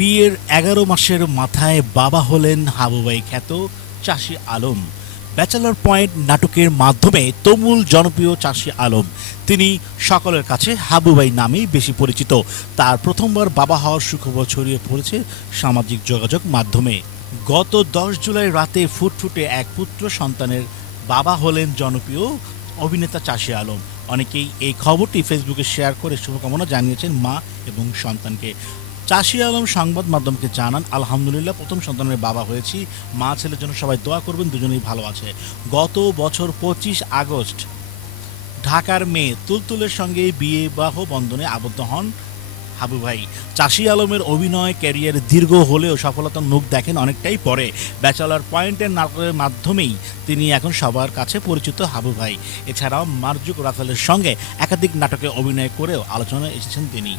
বিয়ের এগারো মাসের মাথায় বাবা হলেন হাবুবাই খ্যাত চাষি আলম। ব্যাচেলর পয়েন্ট নাটকের মাধ্যমে তমুল জনপ্রিয় চাষি আলম। তিনি সকলের কাছে হাবুবাই নামেই বেশি পরিচিত। তার প্রথমবার বাবা হওয়ার সুখবর ছড়িয়ে পড়েছে সামাজিক যোগাযোগ মাধ্যমে। গত দশ জুলাই রাতে ফুটফুটে এক পুত্র সন্তানের বাবা হলেন জনপ্রিয় অভিনেতা চাষি আলম। অনেকেই এই খবরটি ফেসবুকে শেয়ার করে শুভকামনা জানিয়েছেন মা এবং সন্তানকে। চাষি আলম সংবাদ মাধ্যমকে জানান, আলহামদুলিল্লাহ, প্রথম সন্তানের বাবা হয়েছি। মা, ছেলের জন্য সবাই দোয়া করবেন, দুজনেই ভালো আছে। গত বছর পঁচিশ আগস্ট, ঢাকার মেয়ে তুলতুলের সঙ্গে বিবাহ বন্ধনে আবদ্ধ হন হাবু ভাই। চাষি আলমের অভিনয় ক্যারিয়ার দীর্ঘ হলেও সফলতার মুখ দেখেন অনেকটাই পরে। ব্যাচেলার পয়েন্টের নাটকের মাধ্যমেই তিনি এখন সবার কাছে পরিচিত হাবু ভাই। এছাড়াও মার্জুক রাফেলের সঙ্গে একাধিক নাটকে অভিনয় করেও আলোচনায় এসেছেন তিনি।